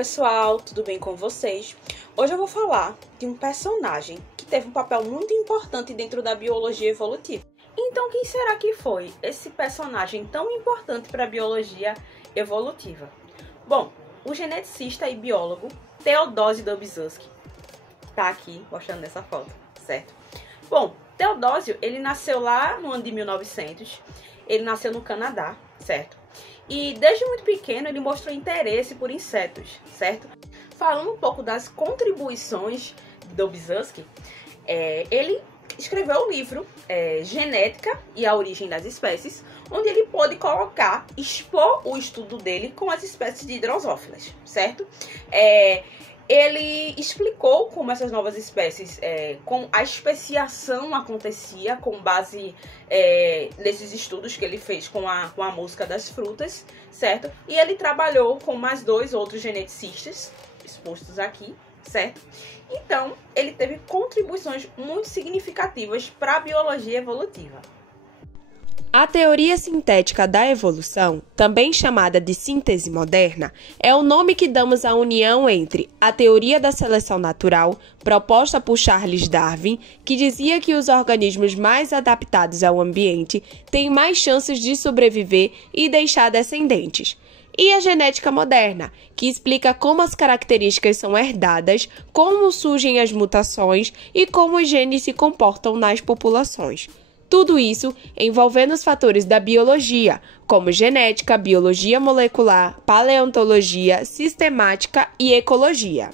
pessoal, tudo bem com vocês? Hoje eu vou falar de um personagem que teve um papel muito importante dentro da biologia evolutiva. Então, quem será que foi esse personagem tão importante para a biologia evolutiva? Bom, o geneticista e biólogo Theodosio Dobzhansky tá aqui mostrando nessa foto, certo? Bom, Theodosio, ele nasceu lá no ano de 1900, ele nasceu no Canadá, certo? E desde muito pequeno ele mostrou interesse por insetos, certo? Falando um pouco das contribuições de Dobzhansky, ele escreveu o livro Genética e a Origem das Espécies, onde ele pôde expor o estudo dele com as espécies de drosófilas, certo? Ele explicou como essas novas espécies, como a especiação acontecia com base nesses estudos que ele fez com a música das frutas, certo? E ele trabalhou com mais dois outros geneticistas, expostos aqui, certo? Então, ele teve contribuições muito significativas para a biologia evolutiva. A teoria sintética da evolução, também chamada de síntese moderna, é o nome que damos à união entre a teoria da seleção natural, proposta por Charles Darwin, que dizia que os organismos mais adaptados ao ambiente têm mais chances de sobreviver e deixar descendentes, e a genética moderna, que explica como as características são herdadas, como surgem as mutações e como os genes se comportam nas populações. Tudo isso envolvendo os fatores da biologia, como genética, biologia molecular, paleontologia, sistemática e ecologia.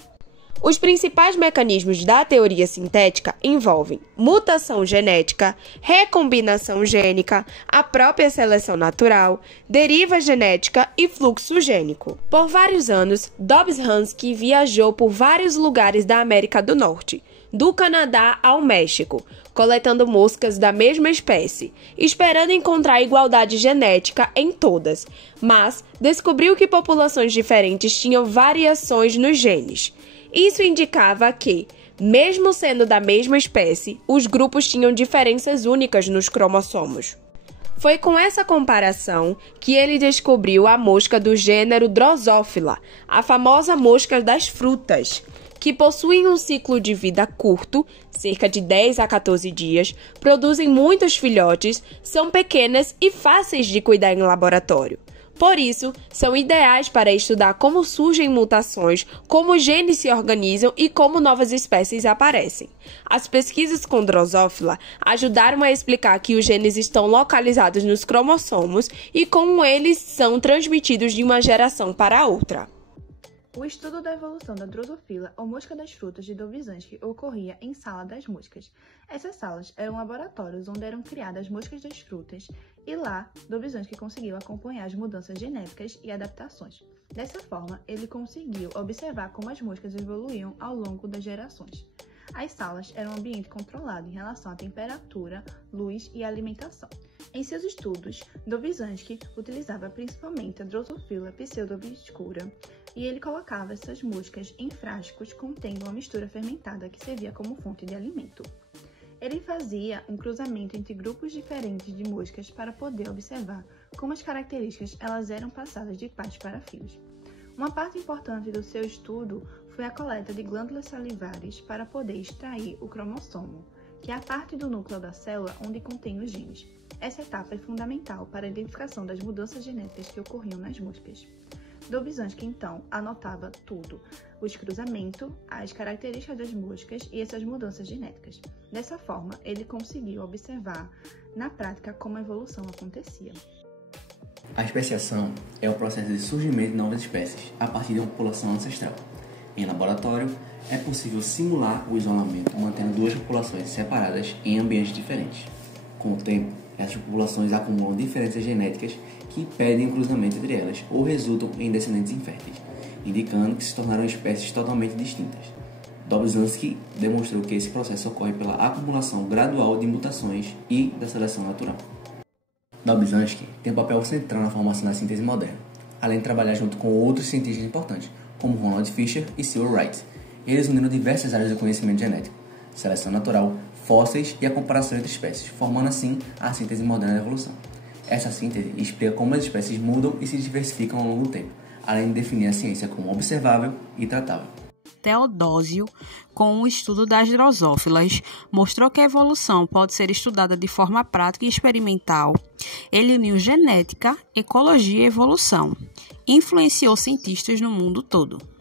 Os principais mecanismos da teoria sintética envolvem mutação genética, recombinação gênica, a própria seleção natural, deriva genética e fluxo gênico. Por vários anos, Dobzhansky viajou por vários lugares da América do Norte, do Canadá ao México, coletando moscas da mesma espécie, esperando encontrar igualdade genética em todas, mas descobriu que populações diferentes tinham variações nos genes. Isso indicava que, mesmo sendo da mesma espécie, os grupos tinham diferenças únicas nos cromossomos. Foi com essa comparação que ele descobriu a mosca do gênero Drosophila, a famosa mosca das frutas, que possuem um ciclo de vida curto, cerca de 10 a 14 dias, produzem muitos filhotes, são pequenas e fáceis de cuidar em laboratório. Por isso, são ideais para estudar como surgem mutações, como os genes se organizam e como novas espécies aparecem. As pesquisas com Drosophila ajudaram a explicar que os genes estão localizados nos cromossomos e como eles são transmitidos de uma geração para outra. O estudo da evolução da Drosophila, ou mosca das frutas de Dobzhansky, ocorria em sala das moscas. Essas salas eram laboratórios onde eram criadas moscas das frutas e lá Dobzhansky conseguiu acompanhar as mudanças genéticas e adaptações. Dessa forma, ele conseguiu observar como as moscas evoluíam ao longo das gerações. As salas eram um ambiente controlado em relação à temperatura, luz e alimentação. Em seus estudos, Dobzhansky utilizava principalmente a Drosophila pseudo-obscura e ele colocava essas moscas em frascos contendo uma mistura fermentada que servia como fonte de alimento. Ele fazia um cruzamento entre grupos diferentes de moscas para poder observar como as características elas eram passadas de pais para filhos. Uma parte importante do seu estudo foi a coleta de glândulas salivares para poder extrair o cromossomo, que é a parte do núcleo da célula onde contém os genes. Essa etapa é fundamental para a identificação das mudanças genéticas que ocorriam nas moscas. Dobzhansky, então, anotava tudo, os cruzamentos, as características das moscas e essas mudanças genéticas. Dessa forma, ele conseguiu observar na prática como a evolução acontecia. A especiação é o processo de surgimento de novas espécies a partir de uma população ancestral. Em laboratório, é possível simular o isolamento mantendo duas populações separadas em ambientes diferentes. Com o tempo, essas populações acumulam diferenças genéticas que impedem o cruzamento entre elas ou resultam em descendentes inférteis, indicando que se tornaram espécies totalmente distintas. Dobzhansky demonstrou que esse processo ocorre pela acumulação gradual de mutações e da seleção natural. Dobzhansky tem um papel central na formação da síntese moderna, além de trabalhar junto com outros cientistas importantes, como Ronald Fisher e Sewell Wright. Eles uniram diversas áreas do conhecimento genético, seleção natural, fósseis e a comparação entre espécies, formando assim a síntese moderna da evolução. Essa síntese explica como as espécies mudam e se diversificam ao longo do tempo, além de definir a ciência como observável e tratável. Teodósio, com o estudo das drosófilas, mostrou que a evolução pode ser estudada de forma prática e experimental. Ele uniu genética, ecologia e evolução. Influenciou cientistas no mundo todo.